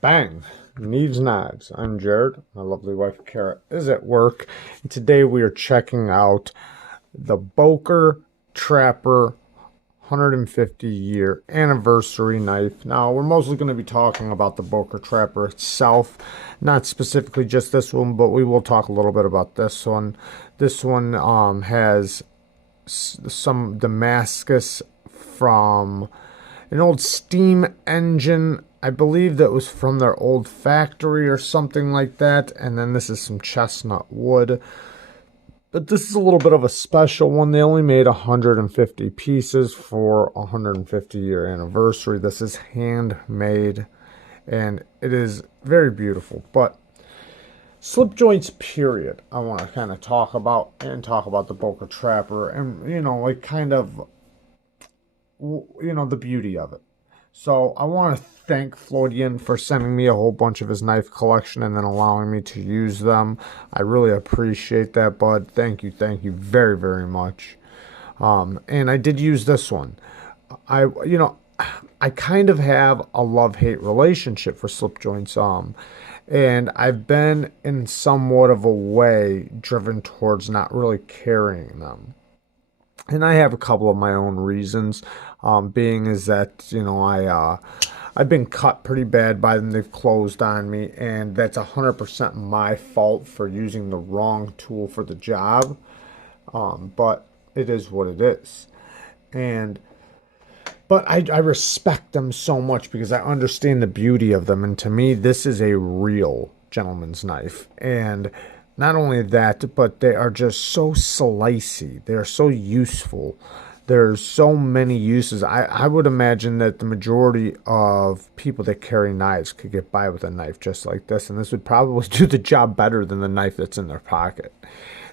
Bang! Neeves Knives. I'm Jared. My lovely wife Kara is at work. And today we are checking out the Boker Trapper 150-year anniversary knife. Now, we're mostly going to be talking about the Boker Trapper itself, not specifically just this one, but we will talk a little bit about this one. This one has some Damascus from an old steam engine. I believe that was from their old factory or something like that. And then this is some chestnut wood. But this is a little bit of a special one. They only made 150 pieces for a 150-year anniversary. This is handmade and it is very beautiful. But slip joints, period, I want to kind of talk about the Boker Trapper and, like kind of, the beauty of it. So I want to thank Florian for sending me a whole bunch of his knife collection and then allowing me to use them. I really appreciate that, bud. Thank you very, very much. And I did use this one. I kind of have a love-hate relationship for slip joints. And I've been in somewhat of a way driven towards not really carrying them. And I have a couple of my own reasons, being is that, I've been cut pretty bad by them. They've closed on me, and that's 100% my fault for using the wrong tool for the job. But it is what it is. But I respect them so much because I understand the beauty of them. And to me, this is a real gentleman's knife. And not only that, but they are just so slicey. They are so useful. There's so many uses. I would imagine that the majority of people that carry knives could get by with a knife just like this. And this would probably do the job better than the knife that's in their pocket.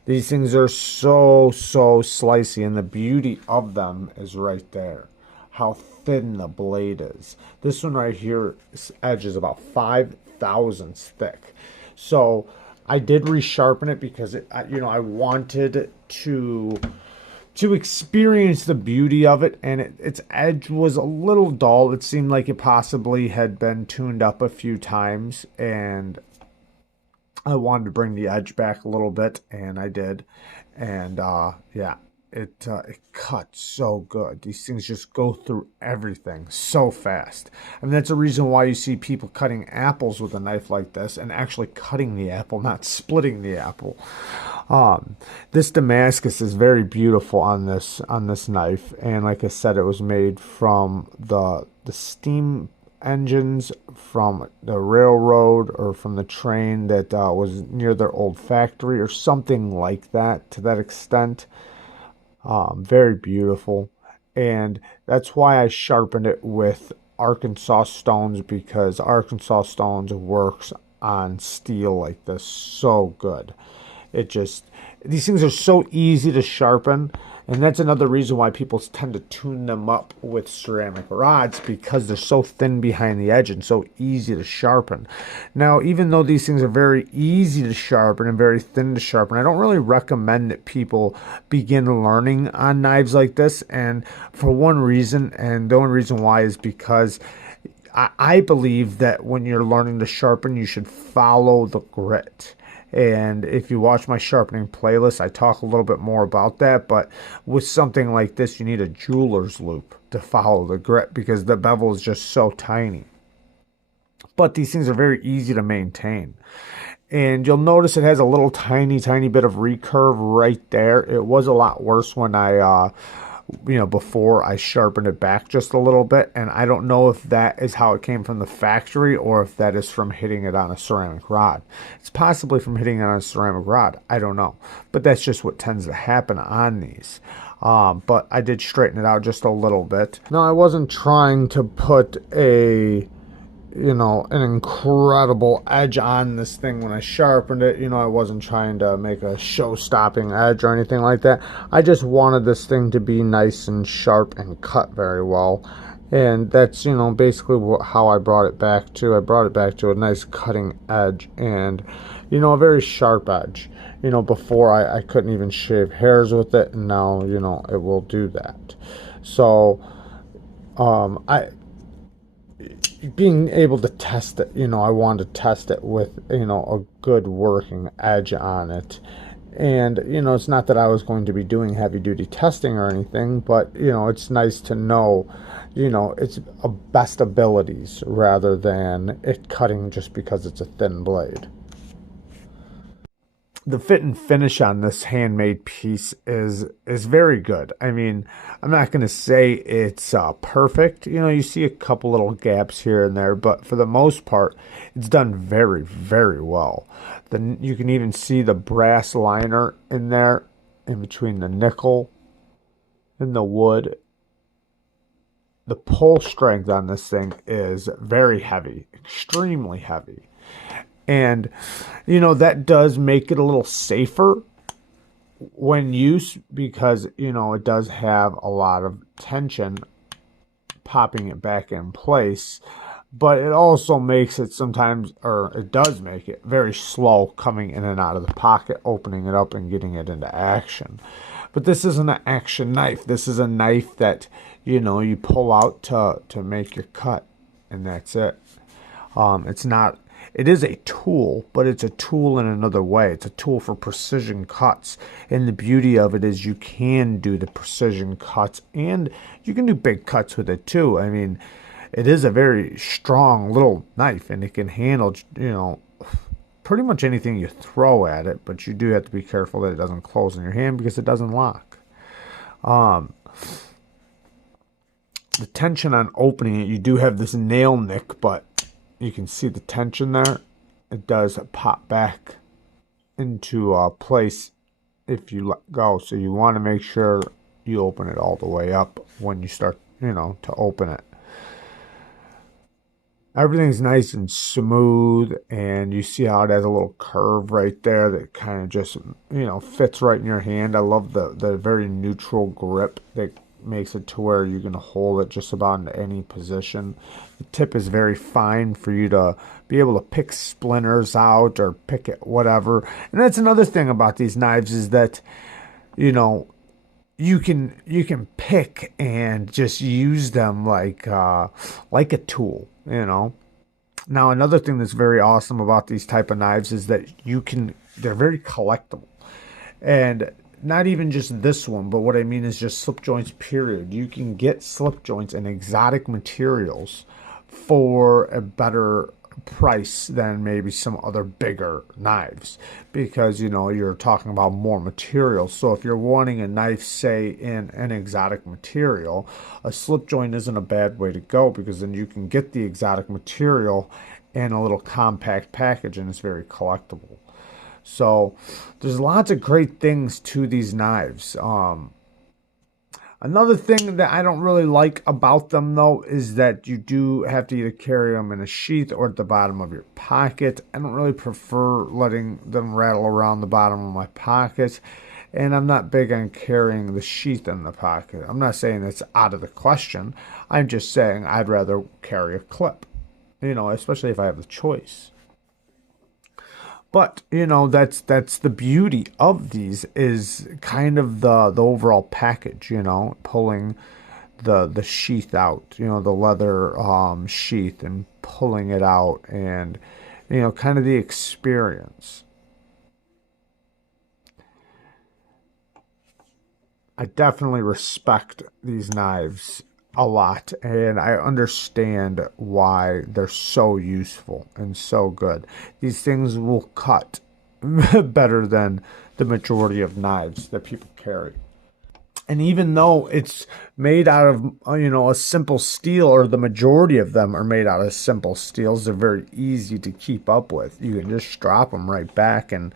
These things are so slicey. And the beauty of them is right there. How thin the blade is. This one right here, edge is about 5 thousandths thick. So I did resharpen it because I wanted to experience the beauty of it, and its edge was a little dull. It seemed like it possibly had been tuned up a few times, and I wanted to bring the edge back a little bit, and I did. And yeah, it cuts so good. These things just go through everything so fast. And that's a reason why you see people cutting apples with a knife like this and actually cutting the apple, not splitting the apple. This Damascus is very beautiful on this knife, and like I said, it was made from the steam engines from the railroad or from the train that was near their old factory or something like that, to that extent. Very beautiful, and that's why I sharpened it with Arkansas stones, because Arkansas stones works on steel like this so good. These things are so easy to sharpen, and that's another reason why people tend to tune them up with ceramic rods, because they're so thin behind the edge and so easy to sharpen. Now, even though these things are very easy to sharpen and very thin to sharpen, I don't really recommend that people begin learning on knives like this, and for one reason, and the only reason why is because I believe that when you're learning to sharpen, you should follow the grit. And if you watch my sharpening playlist, I talk a little bit more about that. But with something like this, you need a jeweler's loupe to follow the grit, because the bevel is just so tiny. But these things are very easy to maintain. And you'll notice it has a little tiny bit of recurve right there. It was a lot worse when I before I sharpened it back just a little bit, and I don't know if that is how it came from the factory or if that is from hitting it on a ceramic rod. It's possibly from hitting it on a ceramic rod. I don't know, but that's just what tends to happen on these. But I did straighten it out just a little bit. Now, I wasn't trying to put an incredible edge on this thing when I sharpened it. I wasn't trying to make a show-stopping edge or anything like that. I just wanted this thing to be nice and sharp and cut very well. And that's, basically how I brought it back to. I brought it back to a nice cutting edge and, a very sharp edge. Before I couldn't even shave hairs with it, and now, it will do that. So, being able to test it, I wanted to test it with, a good working edge on it. And, it's not that I was going to be doing heavy duty testing or anything, but, it's nice to know, it's a best abilities rather than it cutting just because it's a thin blade. The fit and finish on this handmade piece is very good. I mean, I'm not going to say it's perfect. You see a couple little gaps here and there, but for the most part, it's done very, very well. Then you can even see the brass liner in there, in between the nickel and the wood. The pull strength on this thing is very heavy, extremely heavy. And, that does make it a little safer when used because, it does have a lot of tension popping it back in place. But it also makes it sometimes, or it does make it very slow coming in and out of the pocket, opening it up and getting it into action. But this isn't an action knife. This is a knife that, you pull out to make your cut, and that's it. It's not. It is a tool, but it's a tool in another way. It's a tool for precision cuts. And the beauty of it is you can do the precision cuts and you can do big cuts with it too. I mean, it is a very strong little knife and it can handle, pretty much anything you throw at it, but you do have to be careful that it doesn't close in your hand because it doesn't lock. The tension on opening it, you do have this nail nick, but you can see the tension there. It does pop back into place if you let go. So you want to make sure you open it all the way up when you start, to open it. Everything's nice and smooth, and you see how it has a little curve right there that kind of just, fits right in your hand. I love the very neutral grip that makes it to where you can hold it just about in any position. The tip is very fine for you to be able to pick splinters out or pick it whatever. And that's another thing about these knives is that, you can pick and just use them like a tool, Now another thing that's very awesome about these type of knives is that they're very collectible. And not even just this one, but what I mean is just slip joints, period. You can get slip joints and exotic materials for a better price than maybe some other bigger knives because, you're talking about more material. So if you're wanting a knife, say, in an exotic material, a slip joint isn't a bad way to go because then you can get the exotic material in a little compact package and it's very collectible. So there's lots of great things to these knives. Another thing that I don't really like about them, though, is that you do have to either carry them in a sheath or at the bottom of your pocket. I don't really prefer letting them rattle around the bottom of my pocket. And I'm not big on carrying the sheath in the pocket. I'm not saying it's out of the question. I'm just saying I'd rather carry a clip, especially if I have the choice. But, that's the beauty of these is kind of the overall package, pulling the sheath out, the leather sheath and pulling it out and, kind of the experience. I definitely respect these knives a lot, and I understand why they're so useful and so good. These things will cut better than the majority of knives that people carry. And even though it's made out of, a simple steel, or the majority of them are made out of simple steels, they're very easy to keep up with. You can just drop them right back and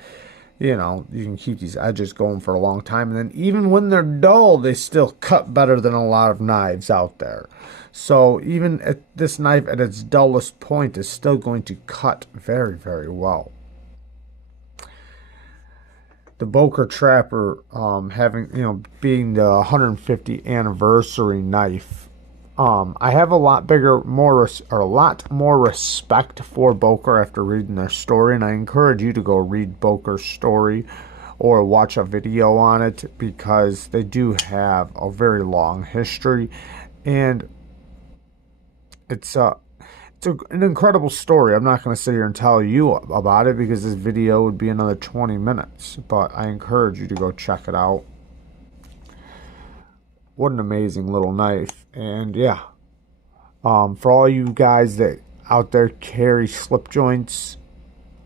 you can keep these edges going for a long time. And then even when they're dull, they still cut better than a lot of knives out there. So even at this knife at its dullest point is still going to cut very, very well. The Boker Trapper being the 150th anniversary knife, I have a lot more respect for Boker after reading their story, and I encourage you to go read Boker's story or watch a video on it because they do have a very long history, and it's it's an incredible story. I'm not going to sit here and tell you about it because this video would be another 20 minutes, but I encourage you to go check it out. What an amazing little knife. And yeah, for all you guys that out there carry slip joints,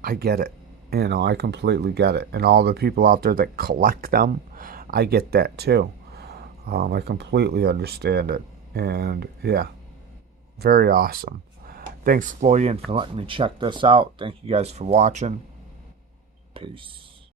I get it. You know, I completely get it. And all the people out there that collect them, I get that too. I completely understand it. And yeah, very awesome. Thanks, Florian, for letting me check this out. Thank you guys for watching. Peace.